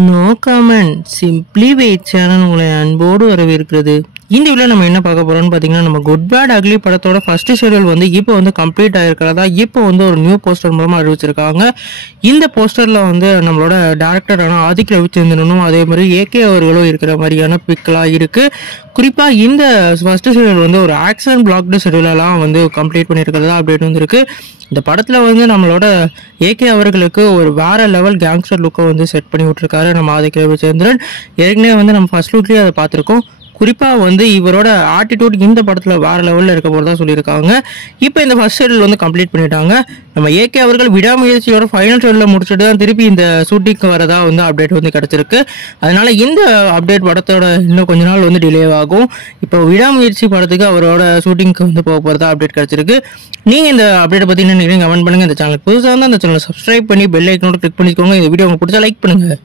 No comment simply wait channel உங்களை அன்போடு வரவேற்கிறது. இந்த வீடியோ நம்ம என்ன பார்க்க போறோம்னு பார்த்தீங்கன்னா, நம்ம குட் பேட் அக்லி படத்தோட ஃபர்ஸ்ட் ஷெட்யூல் வந்து இப்போ வந்து கம்ப்ளீட் ஆயிருக்கிறதா இப்போ வந்து ஒரு நியூ போஸ்டர் மூலமா அறிவிச்சிருக்காங்க. இந்த போஸ்டர்ல வந்து நம்மளோட டேரக்டரான ஆதிக் ரவிச்சந்திரனும் அதே மாதிரி ஏகே அவர்களும் இருக்கிற மாதிரியான பிக்லாம் இருக்கு. குறிப்பா இந்த ஃபர்ஸ்ட் ஷெட்யூல் வந்து ஒரு ஆக்ஷன் பிளாக்டு ஷெட்யூலெல்லாம் வந்து கம்ப்ளீட் பண்ணியிருக்கிறதா அப்டேட் வந்துருக்கு. இந்த படத்துல வந்து நம்மளோட ஏகே அவர்களுக்கு ஒரு வேற லெவல் கேங்ஸ்டர் லுக்கை வந்து செட் பண்ணி விட்டுருக்காரு நம்ம ஆதிக் ரவிச்சந்திரன். ஏற்கனவே வந்து நம்ம ஃபர்ஸ்ட் லுக்லயே அதை பார்த்துருக்கோம். குறிப்பாக வந்து இவரோட ஆட்டிடியூட் இந்த படத்தில் வேற லெவலில் இருக்க போகிறதா சொல்லியிருக்காங்க. இப்போ இந்த ஃபர்ஸ்ட் ஷெட்யூல் வந்து கம்ப்ளீட் பண்ணிட்டாங்க. நம்ம ஏகே அவர்கள் விடாமுயற்சியோட ஃபைனல் ஷெட்யூலில் முடிச்சுட்டு தான் திருப்பி இந்த ஷூட்டிங்க்கு வரதா வந்து அப்டேட் வந்து கிடச்சிருக்கு. அதனால இந்த அப்டேட் படத்தோட இன்னும் கொஞ்ச நாள் வந்து டிலே ஆகும். இப்போ விடாமுயற்சி படத்துக்கு அவரோட ஷூட்டிங்க்கு வந்து போக போகிறதா அப்டேட் கிடச்சிருக்கு. நீங்கள் இந்த அப்டேட்டை பற்றி என்ன நினைக்கிறீங்க கமெண்ட் பண்ணுங்கள். இந்த சேனல் புதுசாக இருந்தால் அந்த சேனலை சப்ஸ்கிரைப் பண்ணி பெல் ஐக்கனோட கிளிக் பண்ணிக்கோங்க. இந்த வீடியோ உங்களுக்கு பிடிச்சா லைக் பண்ணுங்கள்.